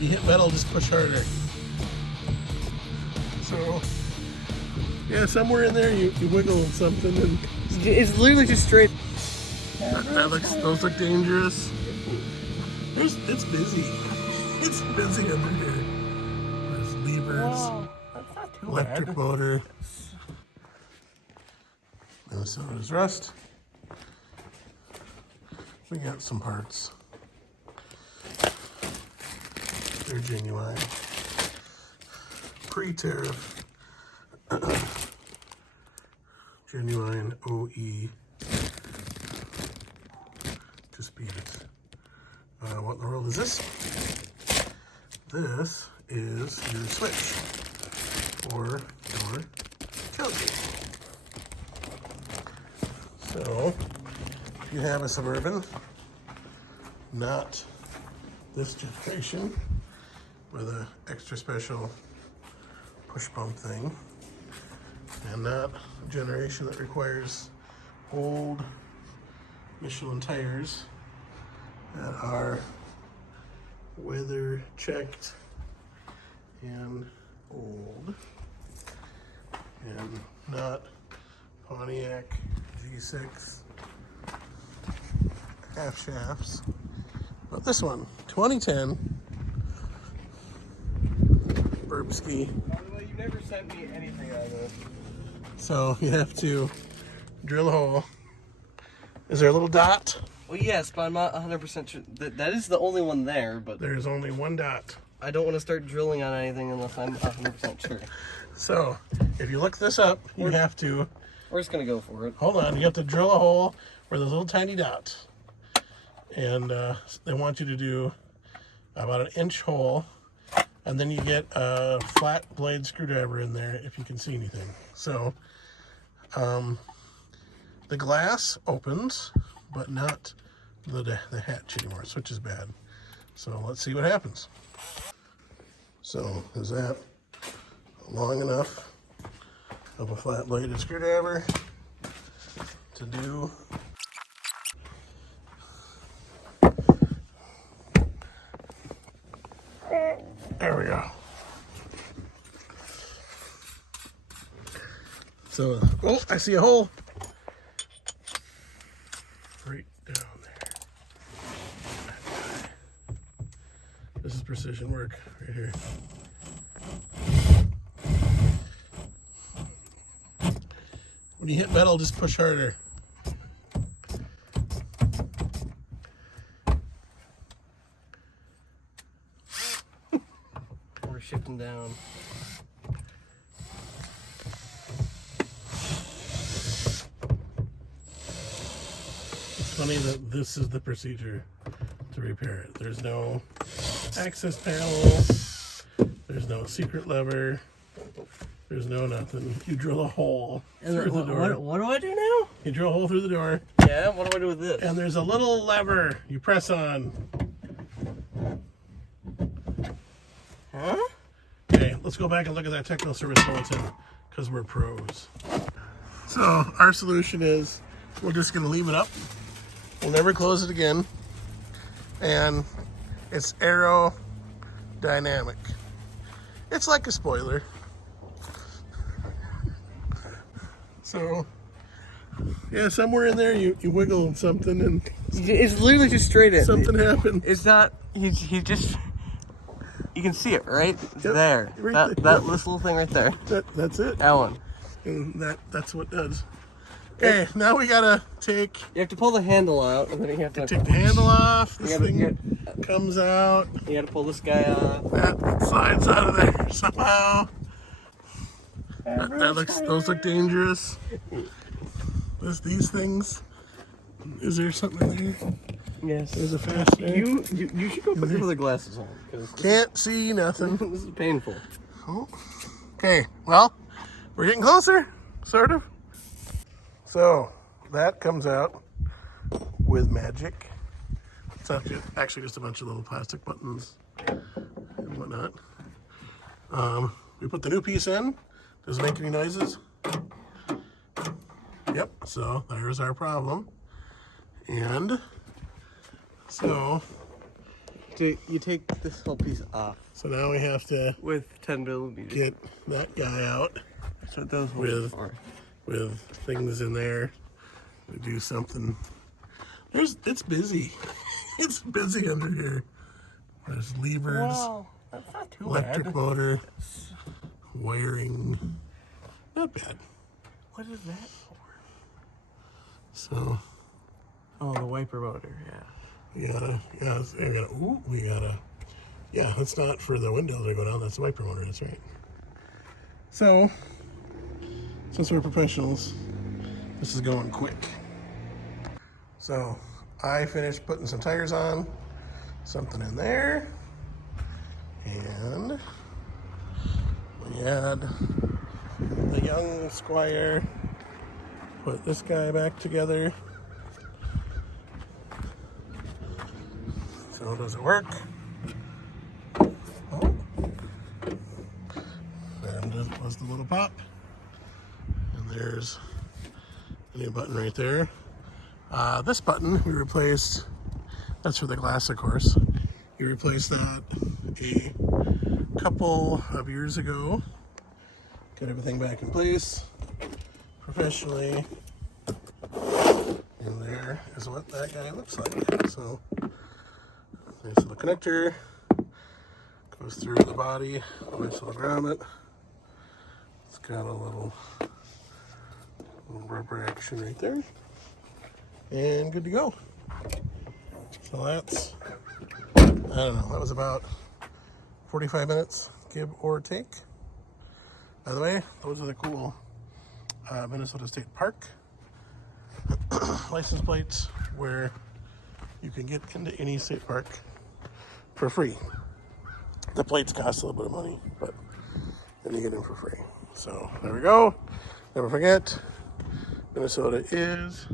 You hit metal, just push harder. So, yeah, somewhere in there you wiggle something, and it's literally just straight. Those look dangerous. It's busy. It's busy under here. There's levers, Wow, that's not too electric bad. motor. And so there's rust. We got some parts. They're genuine. Pre-tariff. Genuine OE. Just beat it. What in the world is this? This is your switch for your tailgate. So, if you have a Suburban, not this generation, with an extra special push pump thing, and not a generation that requires old Michelin tires that are weather checked and old, and not Pontiac G6 half shafts, but this one, 2010 Burbski. You never sent me anything out of this. So you have to drill a hole. Is there a little dot? Well, yes, but I'm not 100% sure. That is the only one there, but There's only one dot. I don't want to start drilling on anything unless I'm 100% sure. So if you look this up, you have to, We're just going to go for it. hold on, you have to drill a hole where there's little tiny dots. And they want you to do about an inch hole, and then you get a flat blade screwdriver in there if you can see anything. So the glass opens, but not the hatch anymore, which is bad. So let's see what happens. So is that long enough of a flat bladed screwdriver to do? There we go. So, oh, I see a hole. Right down there. This is precision work right here. When you hit metal, just push harder. We're shifting down. It's funny that this is the procedure to repair it. There's no access panel. There's no secret lever. There's no nothing. You drill a hole through the door. What do I do now? You drill a hole through the door. Yeah, what do I do with this? And there's a little lever you press on. Huh? Okay, let's go back and look at that technical service bulletin, because we're pros. So our solution is we're just going to leave it up. We'll never close it again. And it's aerodynamic. It's like a spoiler. So, yeah, somewhere in there you wiggle something and It's literally just straight in. something happened. It's not. He just. You can see it, right? It's Yep, there. right That there. this little thing right there. That's it. That one. And that's what it does. Okay, now we gotta take You have to pull the handle out, and then you have to the handle off. This You gotta thing comes out. You got to pull this guy off. That slides out of there somehow. Those look dangerous. These things. Is there something in there? Yes. There's a fastener. You should go put your other glasses on. Can't see nothing. This is painful. Oh. Okay, well, we're getting closer, sort of. So that comes out with magic. It's actually just a bunch of little plastic buttons and whatnot. We put the new piece in. Does it make any noises? Yep, so there's our problem. And so You take this whole piece off So now we have to with 10 millimeters. get that guy out That's what those holes with are. with things in there to do something. It's busy. It's busy under here. There's levers, Wow, that's not too electric bad. motor, wiring. Not bad. What is that for? So Oh, the wiper motor, yeah. yeah, that's not for the windows that go down, that's the wiper motor, that's right. So, since we're professionals, this is going quick. So, I finished putting some tires on, something in there, and we had the young squire put this guy back together. So does it work? Oh. And it was the little pop. And there's a new button right there. This button we replaced, that's for the glass of course. We replaced that a couple of years ago. Got everything back in place professionally. And there is what that guy looks like. So nice little connector, goes through the body, nice little grommet. It's got a little rubber action right there, and good to go. So that's, I don't know, that was about 45 minutes, give or take. By the way, those are the cool Minnesota State Park license plates where you can get into any state park for free. The plates cost a little bit of money, but then you get in for free. So there we go. Never forget, Minnesota is